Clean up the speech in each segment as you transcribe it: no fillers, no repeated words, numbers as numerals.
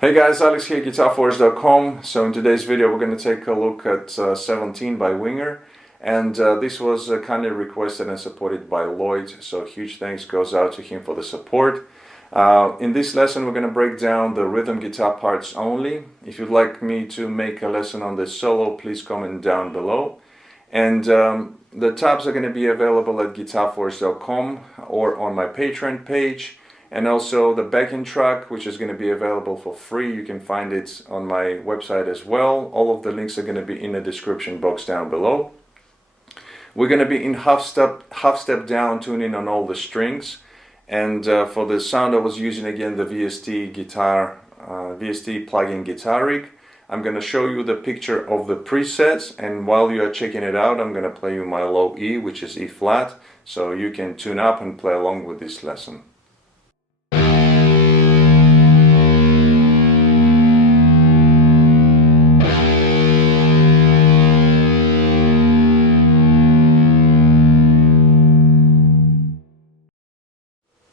Hey guys, Alex here, GuitarForce.com. So in today's video we're going to take a look at 17 by Winger, and this was kindly requested and supported by Lloyd, so huge thanks goes out to him for the support. In this lesson we're going to break down the rhythm guitar parts only. If you'd like me to make a lesson on the solo, please comment down below. And the tabs are going to be available at GuitarForce.com or on my Patreon page. And also the backing track, which is going to be available for free. You can find it on my website as well. All of the links are going to be in the description box down below. We're going to be in half step down tuning on all the strings. And for the sound I was using again the VST plugin Guitar Rig. I'm going to show you the picture of the presets, and while you are checking it out I'm going to play you my low E, which is E flat, so you can tune up and play along with this lesson.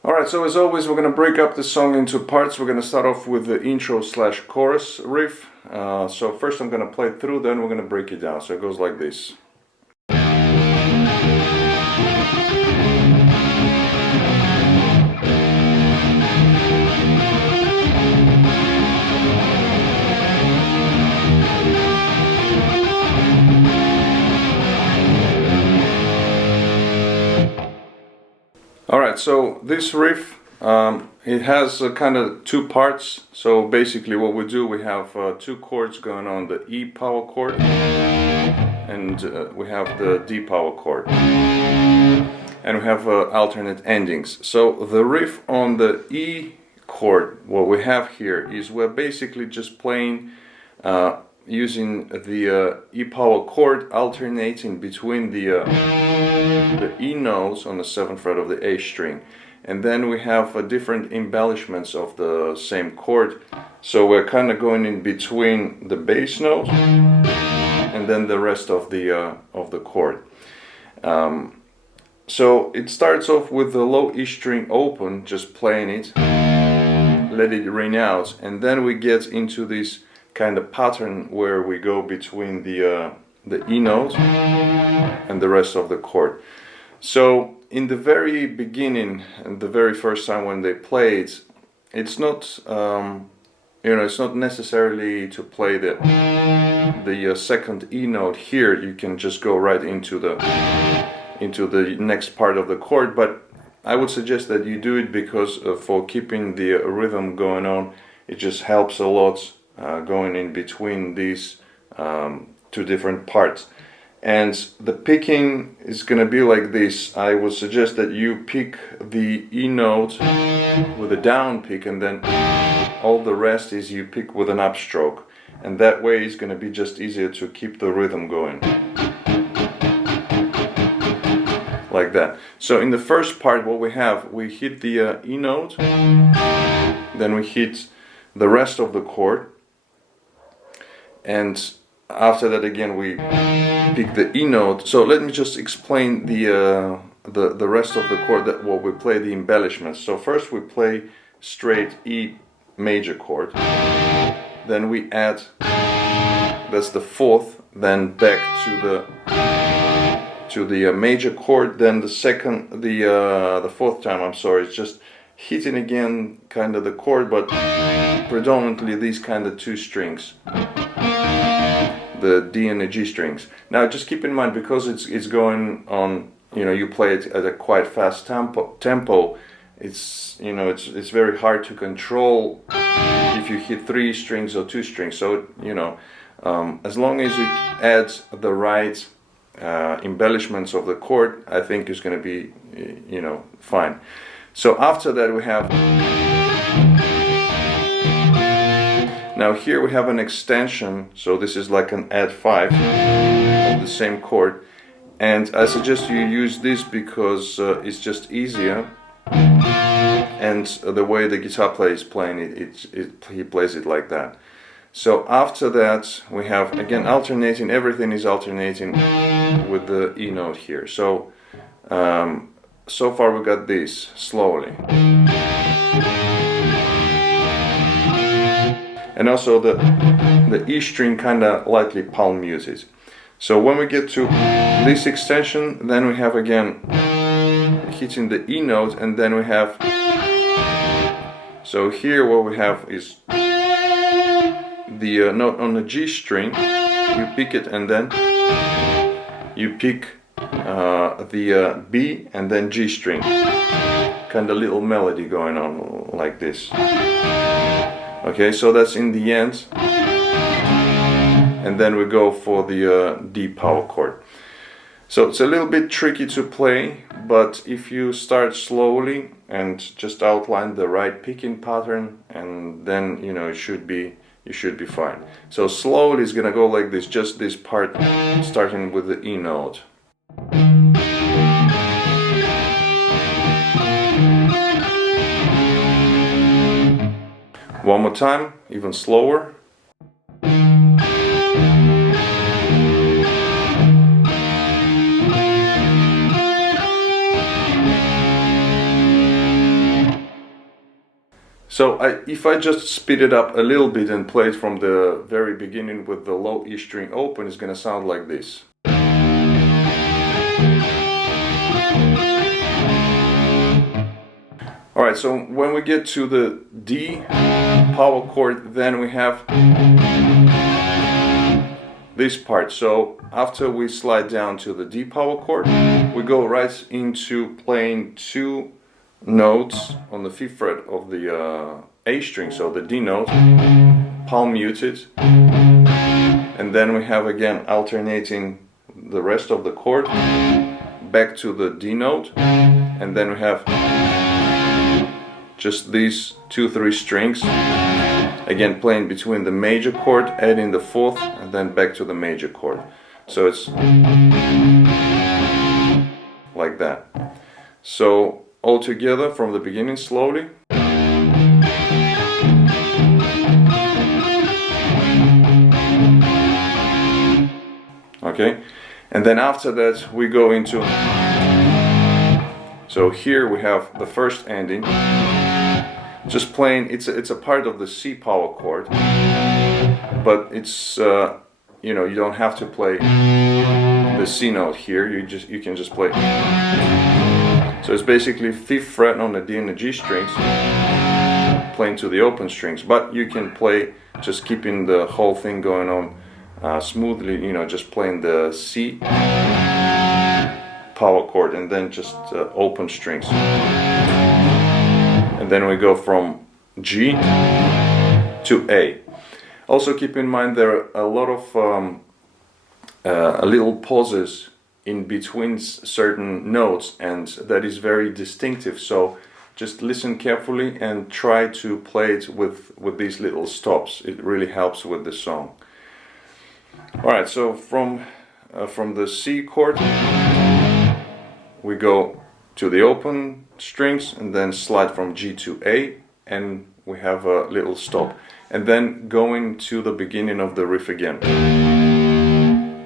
Alright, so as always we're going to break up the song into parts. We're going to start off with the intro / chorus riff. So first I'm going to play it through, then we're going to break it down. So it goes like this. Alright, so this riff, it has kind of two parts. So basically what we do, we have two chords going on, the E power chord and we have the D power chord. And we have alternate endings. So the riff on the E chord, what we have here is we're basically just playing using the E power chord, alternating between the E notes on the 7th fret of the A string, and then we have different embellishments of the same chord. So we're kind of going in between the bass note and then the rest of the chord. So it starts off with the low E string open, just playing it, let it ring out, and then we get into this kind of pattern where we go between the E note and the rest of the chord. So in the very beginning, and the very first time when they play it, it's not it's not necessarily to play the second E note here. You can just go right into the next part of the chord, but I would suggest that you do it because for keeping the rhythm going on, it just helps a lot going in between these two different parts. And the picking is going to be like this. I would suggest that you pick the E note with a down pick, and then all the rest is you pick with an upstroke, and that way it's going to be just easier to keep the rhythm going like that. So in the first part what we have, we hit the E note, then we hit the rest of the chord, and after that again we pick the E note. So let me just explain the rest of the chord, that what we play, the embellishments. So first we play straight E major chord, then we add, that's the 4th, then back to the major chord, then the 4th time, I'm sorry, it's just hitting again kind of the chord, but predominantly these kind of two strings, the D and the G strings. Now just keep in mind, because it's going on you play it at a quite fast tempo, it's it's very hard to control if you hit 3 strings or 2 strings. So as long as you add the right embellishments of the chord, I think it's going to be fine. So after that we have, now here we have an extension, so this is like an add 5 of the same chord, and I suggest you use this because it's just easier, and the way the guitar player is playing it, he plays it like that. So after that we have again alternating, everything is alternating with the E note here. So so far we got this slowly, and also the E string kind of lightly palm muted. So when we get to this extension, then we have again hitting the E note, and then we have, so here what we have is the note on the G string, you pick it, and then you pick the B and then G string, kind of little melody going on like this. Okay, so that's in the end, and then we go for the D power chord. So it's a little bit tricky to play, but if you start slowly and just outline the right picking pattern, and then you should be fine. So slowly it's gonna go like this, just this part starting with the E note. One more time, even slower. So if I just speed it up a little bit and play it from the very beginning with the low E string open, it's going to sound like this. Alright, so when we get to the D power chord, then we have this part. So after we slide down to the D power chord, we go right into playing 2 notes on the 5th fret of the A string, so the D note, palm muted, and then we have again alternating the rest of the chord back to the D note, and then we have just these 2-3 strings, again playing between the major chord, adding the 4th, and then back to the major chord. So it's like that. So all together from the beginning slowly. Okay, and then after that we go into, so here we have the first ending, just playing, it's a part of the C power chord, but it's you don't have to play the C note here, you can just play. So it's basically 5th fret on the D and the G strings, playing to the open strings, but you can play just keeping the whole thing going on smoothly, just playing the C power chord and then just open strings. And then we go from G to A. Also keep in mind there are a lot of little pauses in between certain notes, and that is very distinctive, so just listen carefully and try to play it with these little stops. It really helps with the song. Alright, so from the C chord we go to the open strings and then slide from G to A, and we have a little stop, and then going to the beginning of the riff again.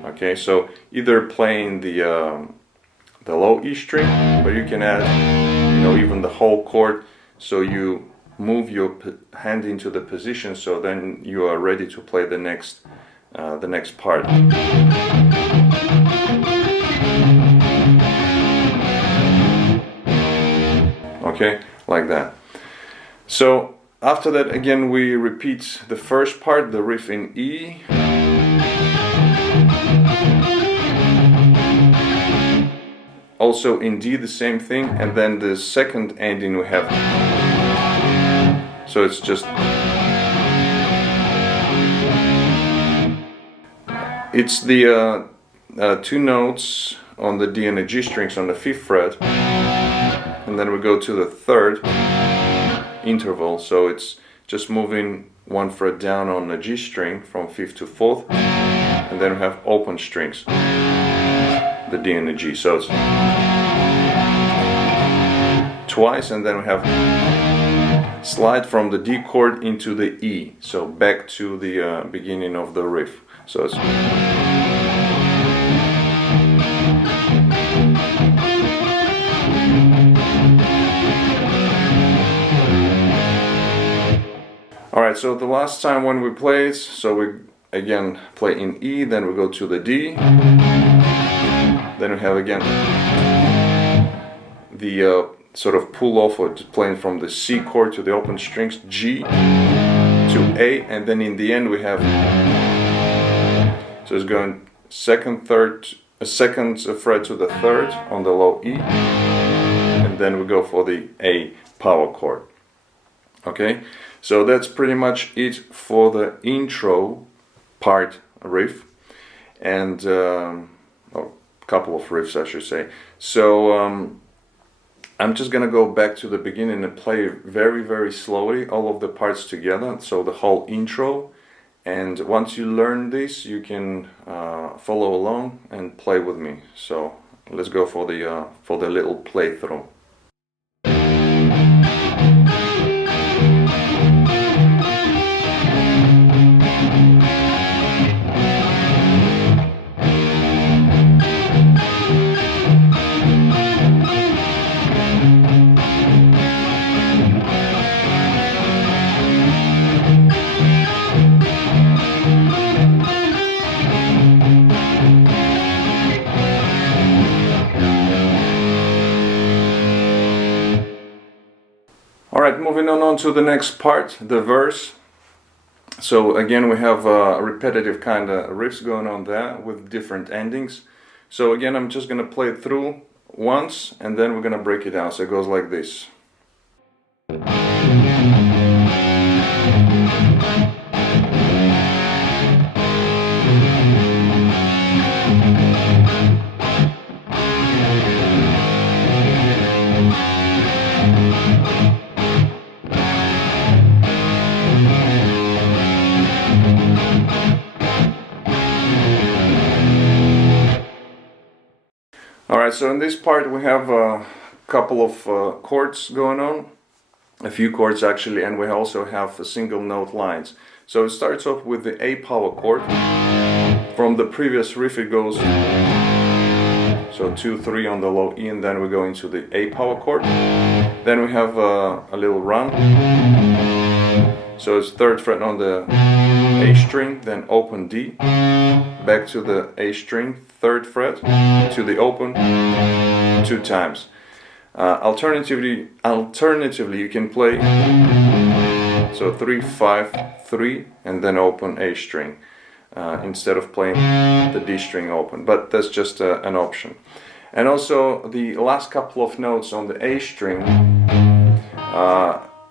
Okay, so either playing the low E string, but you can add even the whole chord, so you move your hand into the position, so then you are ready to play the next part. Okay, like that. So after that again we repeat the first part, the riff in E. Also in D the same thing, and then the second ending we have, so it's just, it's the two notes on the D and the G strings on the 5th fret, and then we go to the 3rd interval, so it's just moving one fret down on the G string from 5th to 4th, and then we have open strings, the D and the G, so it's twice, and then we have slide from the D chord into the E, so back to the beginning of the riff. So it's, alright, so the last time when we play it, so we again play in E, then we go to the D, then we have again the sort of pull off, or playing from the C chord to the open strings, G to A, and then in the end we have, so it's going second fret to the 3rd on the low E, and then we go for the A power chord. Okay, so that's pretty much it for the intro part riff, and a couple of riffs I should say. So I'm just gonna go back to the beginning and play very, very slowly all of the parts together, so the whole intro. And once you learn this, you can follow along and play with me. So let's go for the little playthrough. Alright, moving on to the next part, the verse. So again we have repetitive kind of riffs going on there with different endings. So again I'm just going to play it through once, and then we're going to break it down. So it goes like this. Alright, so in this part we have a couple of chords going on, a few chords actually, and we also have single note lines. So it starts off with the A power chord. From the previous riff it goes, so 2, 3 on the low E, and then we go into the A power chord. Then we have a little run, so it's 3rd fret on the A string, then open D, back to the A string, 3rd fret to the open 2 times. Alternatively you can play, so 3, 5, 3, and then open A string, instead of playing the D string open, but that's just an option. And also the last couple of notes on the A string,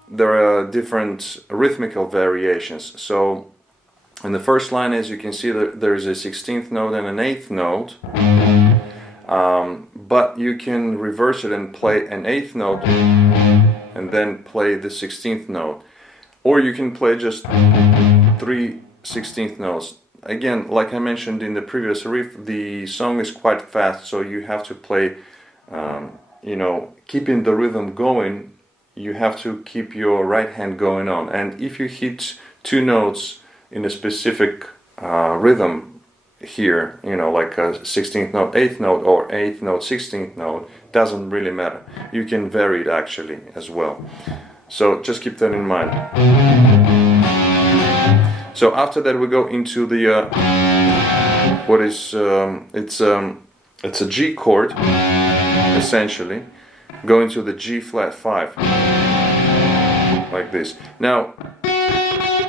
there are different rhythmical variations. So in the first line, as you can see, there is a 16th note and an 8th note, but you can reverse it and play an 8th note and then play the 16th note, or you can play just 3 16th notes. Again, like I mentioned in the previous riff, the song is quite fast, so you have to play, you know, keeping the rhythm going. You have to keep your right hand going on, and if you hit 2 notes in a specific rhythm here, you know, like a 16th note, 8th note, or 8th note, 16th note, doesn't really matter. You can vary it actually as well. So just keep that in mind. So after that we go into the what is it's a G chord essentially, going to the G flat 5 like this. Now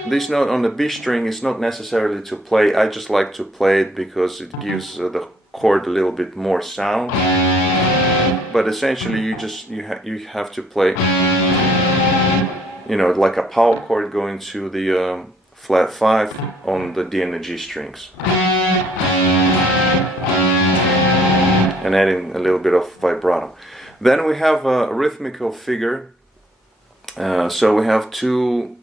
this note on the B string is not necessarily to play. I just like to play it because it gives the chord a little bit more sound. but essentially you have to play, you know, like a power chord going to the flat 5 on the D and the G strings, and adding a little bit of vibrato. Then we have a rhythmical figure. So we have 2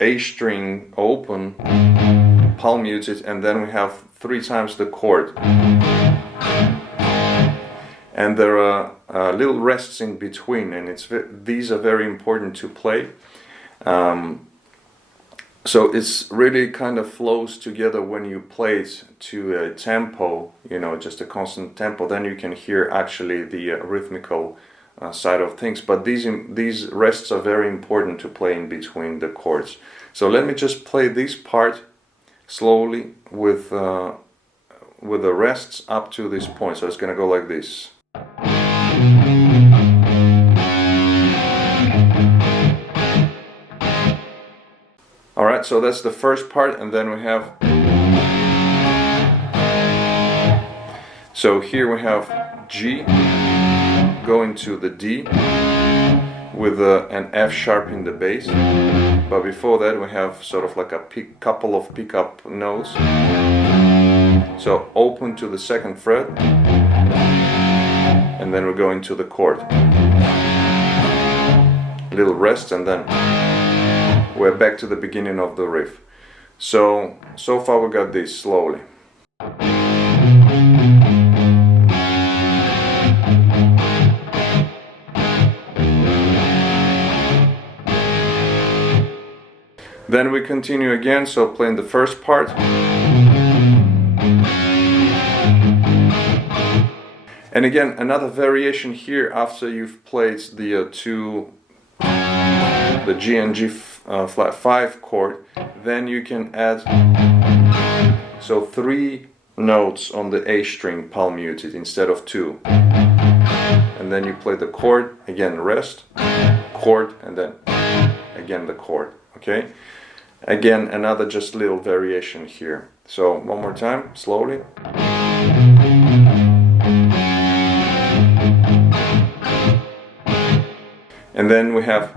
A string open, palm muted, and then we have 3 times the chord. And there are little rests in between, and these are very important to play. So it's really kind of flows together when you play it to a tempo, you know, just a constant tempo. Then you can hear actually the rhythmical side of things. But these rests are very important to play in between the chords. So let me just play this part slowly with the rests up to this point. So it's going to go like this. Alright, so that's the first part, and then we have, so here we have G going to the D with an F sharp in the bass, but before that we have sort of like a couple of pickup notes. So open to the 2nd fret, and then we're going to the chord. Little rest, and then we're back to the beginning of the riff. So far we got this slowly. Then we continue again, so playing the first part. And again, another variation here after you've played the the G and G flat 5 chord, then you can add 3 notes on the A string palm muted instead of 2, and then you play the chord again, rest, chord, and then again the chord. Okay, again another just little variation here. So one more time slowly. And then we have,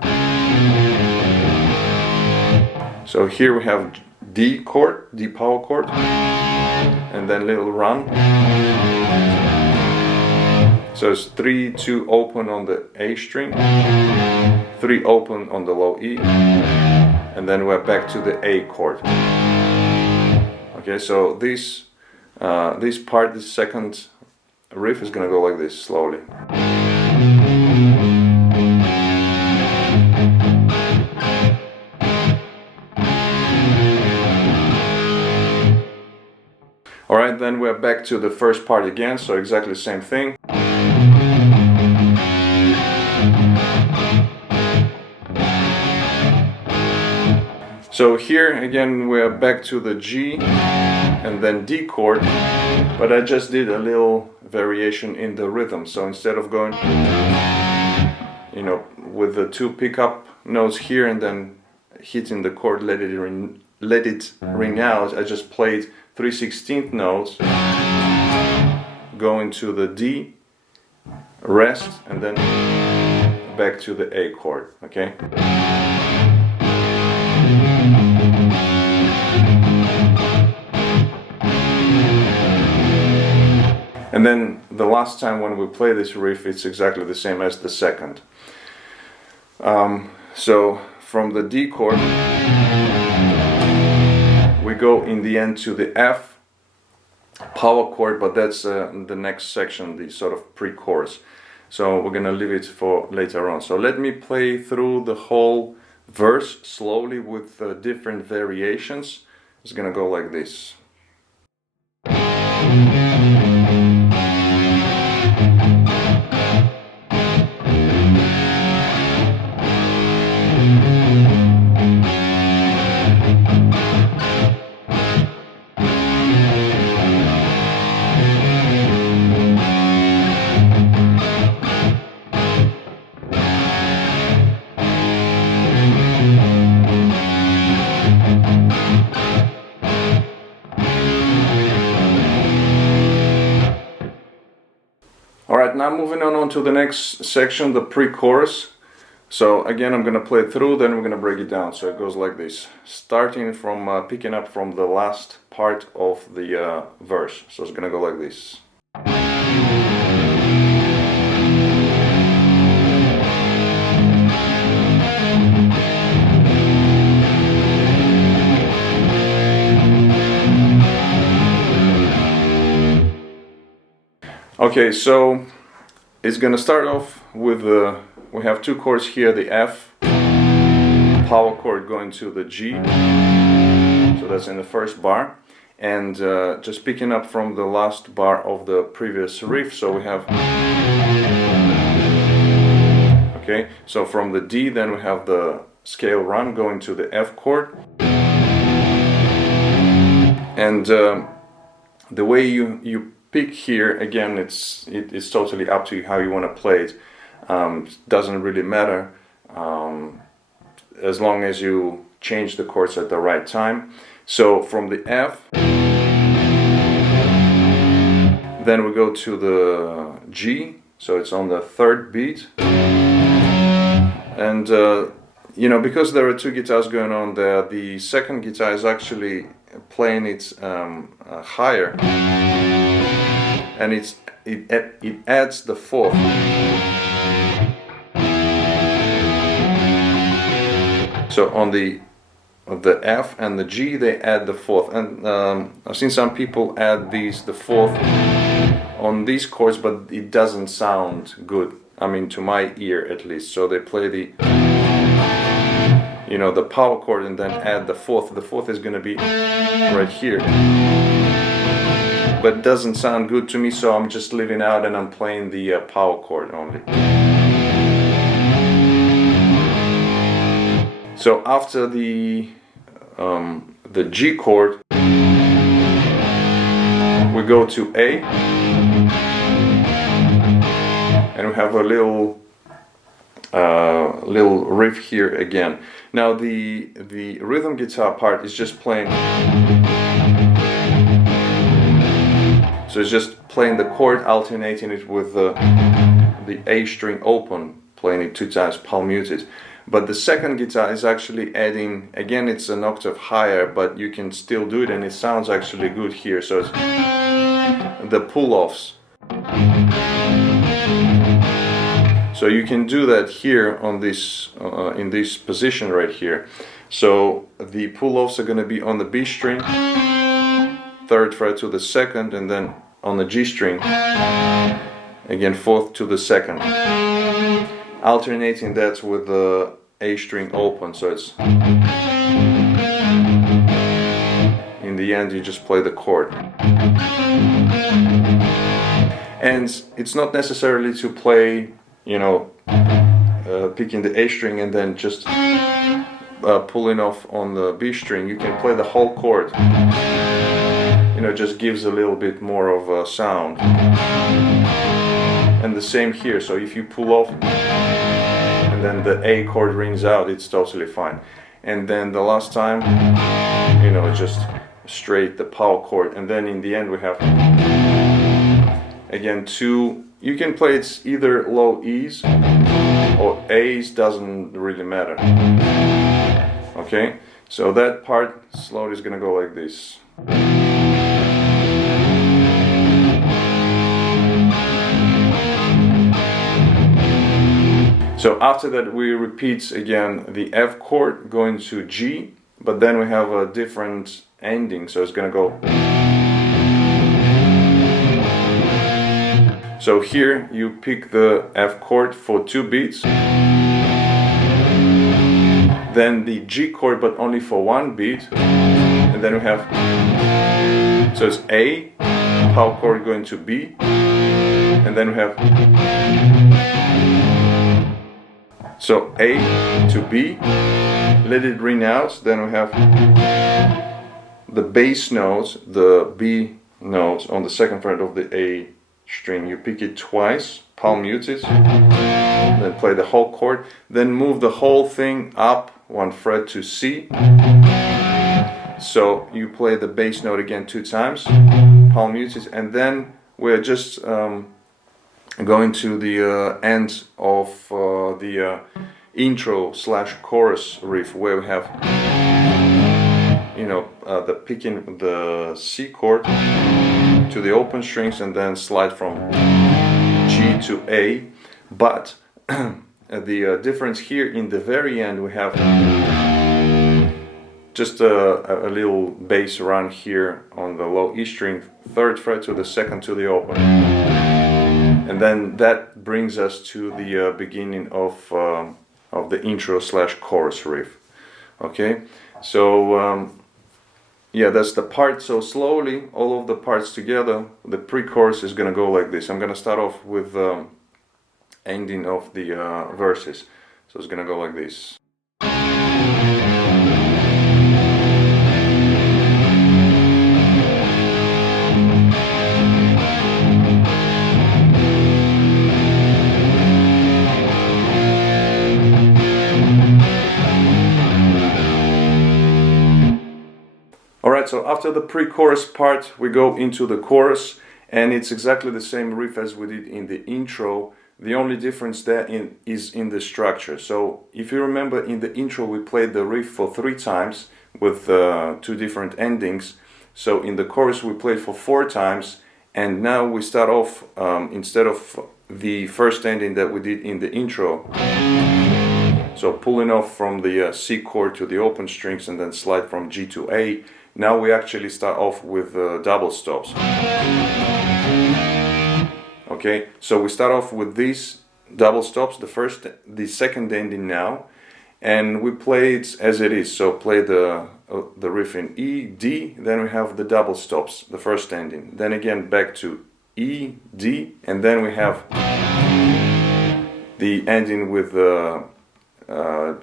so here we have D chord, D power chord, and then little run. So it's 3, 2 open on the A string, 3 open on the low E, and then we're back to the A chord. Okay, so this part, the second riff is gonna go like this slowly. Alright, then we're back to the first part again, so exactly the same thing. So here again we're back to the G and then D chord, but I just did a little variation in the rhythm. So instead of going, you know, with the 2 pickup notes here and then hitting the chord, let it ring out, I just played 3/16 notes going to the D, rest, and then back to the A chord. Okay. And then the last time when we play this riff, it's exactly the same as the second. So from the D chord, we go in the end to the F power chord, but that's the next section, the sort of pre-chorus. So we're gonna leave it for later on. So let me play through the whole verse slowly with different variations. It's gonna go like this. moving on to the next section, the pre-chorus. So again, I'm gonna play it through, then we're gonna break it down. So it goes like this, starting from picking up from the last part of the verse. So it's gonna go like this. Okay, so it's gonna start off with we have two chords here, the F, power chord going to the G, so that's in the first bar, and just picking up from the last bar of the previous riff, so we have, okay, so from the D then we have the scale run going to the F chord, and the way you pick here, again, it's totally up to you how you want to play it. Doesn't really matter as long as you change the chords at the right time. So from the F, then we go to the G, so it's on the third beat, and you know, because there are two guitars going on there, the second guitar is actually playing it higher, and it adds the fourth. So on the F and the G, they add the fourth, and I've seen some people add the fourth on these chords, but it doesn't sound good. I mean, to my ear at least. So they play the, you know, the power chord and then add the fourth. The fourth is going to be right here, but it doesn't sound good to me. So I'm just leaving out and I'm playing the power chord only. So after the G chord, we go to A, and we have a little riff here again. Now the rhythm guitar part is just playing, so it's just playing the chord, alternating it with the A string open, playing it 2 times palm muted. But the second guitar is actually adding, again, it's an octave higher, but you can still do it and it sounds actually good here. So it's the pull-offs. So you can do that here on this, in this position right here. So the pull-offs are going to be on the B string, 3rd fret to the 2nd, and then on the G string, again 4th to the 2nd. Alternating that with the A string open, so it's, in the end you just play the chord. And it's not necessarily to play, you know, picking the A string and then just pulling off on the B string. You can play the whole chord, you know, just gives a little bit more of a sound. And the same here, so if you pull off and then the A chord rings out, it's totally fine. And then the last time, you know, just straight the power chord, and then in the end we have, again, you can play it either low E's or A's, doesn't really matter. Okay, so that part slowly is gonna go like this. So after that we repeat again the F chord going to G, but then we have a different ending, so it's gonna go. So here you pick the F chord for 2 beats, then the G chord but only for 1 beat, and then we have, so it's A, power chord going to B, and then we have, so A to B, let it ring out, then we have the bass notes, the B notes on the 2nd fret of the A string. You pick it twice, palm muted, then play the whole chord, then move the whole thing up 1 fret to C. So you play the bass note again 2 times, palm muted, and then we're just going to the end of the intro / chorus riff, where we have, you know, the picking the C chord to the open strings and then slide from G to A. But the difference here in the very end, we have just a little bass run here on the low E string, 3rd fret to the 2nd to the open, and then that brings us to the beginning of the intro / chorus riff. Okay, so yeah, that's the part. So slowly, all of the parts together, the pre-chorus is gonna go like this. I'm gonna start off with ending of the verses, so it's gonna go like this. Alright, so after the pre-chorus part, we go into the chorus, and it's exactly the same riff as we did in the intro. The only difference there is in the structure. So if you remember, in the intro we played the riff for 3 times with 2 different endings. So in the chorus we played for 4 times, and now we start off, instead of the first ending that we did in the intro, so pulling off from the C chord to the open strings and then slide from G to A, now we actually start off with double stops. Okay, so we start off with these double stops, the second ending now, and we play it as it is. So play the riff in E, D, then we have the double stops, the first ending, then again back to E, D, and then we have the ending with the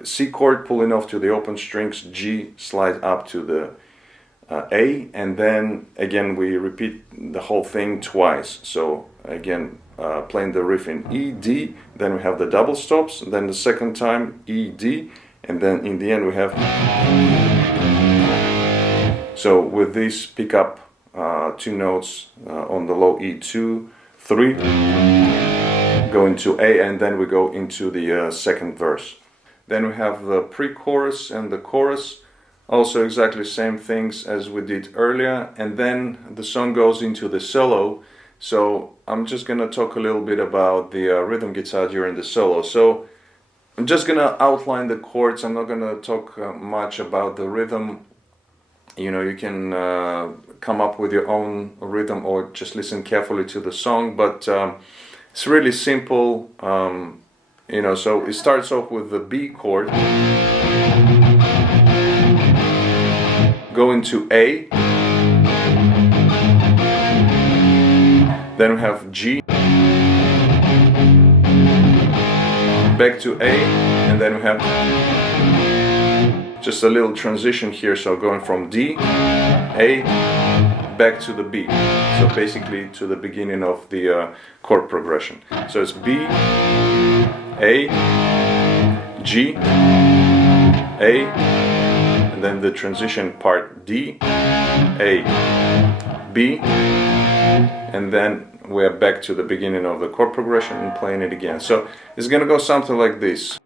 C chord pulling off to the open strings, G, slide up to the A, and then again we repeat the whole thing twice. So again, playing the riff in E, D, then we have the double stops, then the second time E, D, and then in the end we have. So with this, pick up 2 notes on the low E, 2, 3, go into A, and then we go into the second verse. Then we have the pre-chorus and the chorus, also exactly same things as we did earlier, and then the song goes into the solo. So I'm just gonna talk a little bit about the rhythm guitar during the solo. So I'm just gonna outline the chords. I'm not gonna talk much about the rhythm. You know, you can come up with your own rhythm or just listen carefully to the song, but it's really simple. You know, so it starts off with the B chord, go into A, then we have G, back to A, and then we have just a little transition here, so going from D, A, back to the B, so basically to the beginning of the chord progression. So it's B, A, G, A, and then the transition part D, A, B, and then we're back to the beginning of the chord progression and playing it again. So it's gonna go something like this.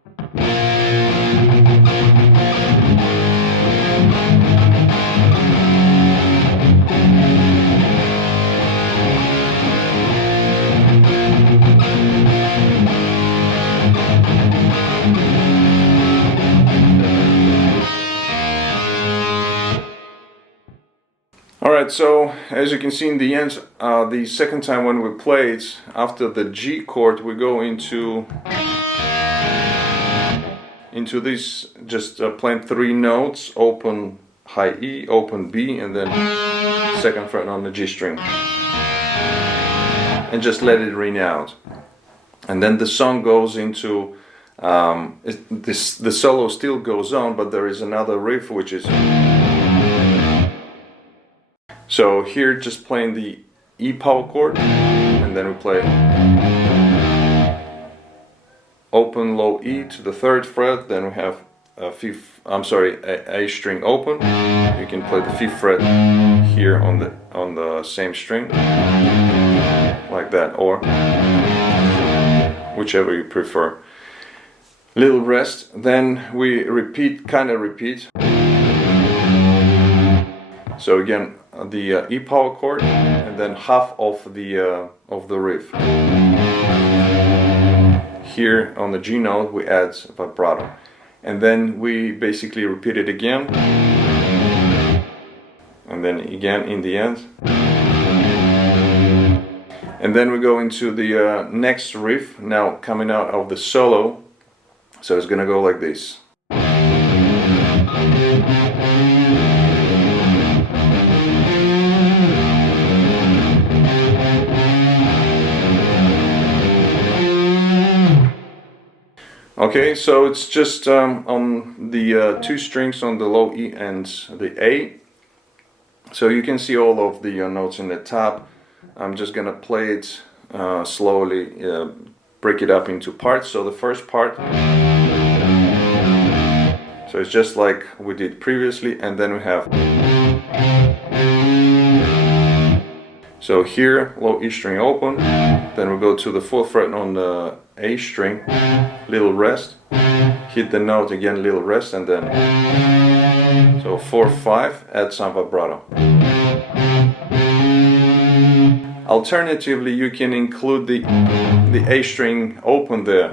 Alright, so as you can see in the end, the second time when we play it, after the G chord, we go into this, just playing 3 notes, open high E, open B, and then 2nd fret on the G string. And just let it ring out. And then the song goes into, the solo still goes on, but there is another riff which is... So here just playing the E power chord, and then we play open low E to the 3rd fret, then we have a A string open. You can play the 5th fret here on the same string, like that, or whichever you prefer. Little rest, then we repeat, kind of repeat. So again, the E power chord, and then half of the riff. Here on the G note we add vibrato, and then we basically repeat it again, and then again in the end, and then we go into the next riff, now coming out of the solo. So it's gonna go like this. Okay, so it's just on the 2 strings on the low E and the A. So you can see all of the notes in the tab. I'm just gonna play it slowly, break it up into parts. So the first part, so it's just like we did previously, and then we have, so here low E string open, then we go to the 4th fret on the A string, little rest, hit the note again, little rest, and then so 4, 5, add some vibrato. Alternatively, you can include the A string open there,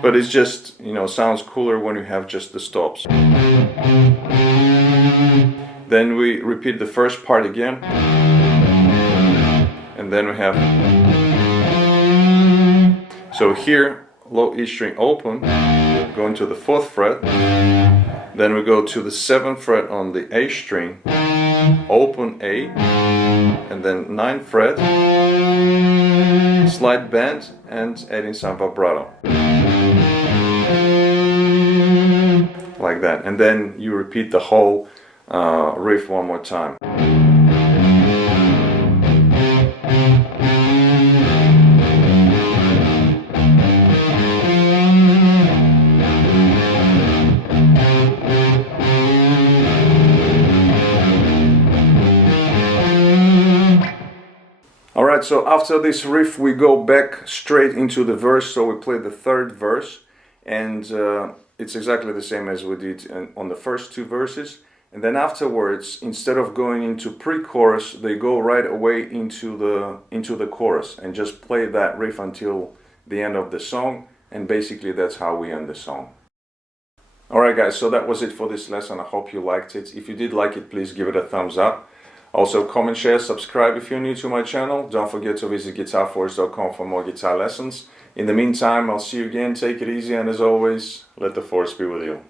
but it's just, you know, sounds cooler when you have just the stops. Then we repeat the first part again, and then we have, so here low E string open, going to the 4th fret, then we go to the 7th fret on the A string, open A, and then 9th fret, slight bend, and adding some vibrato. Like that, and then you repeat the whole riff one more time. Alright, so after this riff we go back straight into the verse, so we play the 3rd verse, and it's exactly the same as we did on the first 2 verses. And then afterwards, instead of going into pre-chorus, they go right away into the chorus and just play that riff until the end of the song, and basically that's how we end the song. Alright guys, so that was it for this lesson. I hope you liked it. If you did like it, please give it a thumbs up. Also, comment, share, subscribe if you're new to my channel. Don't forget to visit GuitarForce.com for more guitar lessons. In the meantime, I'll see you again. Take it easy, and as always, let the force be with you.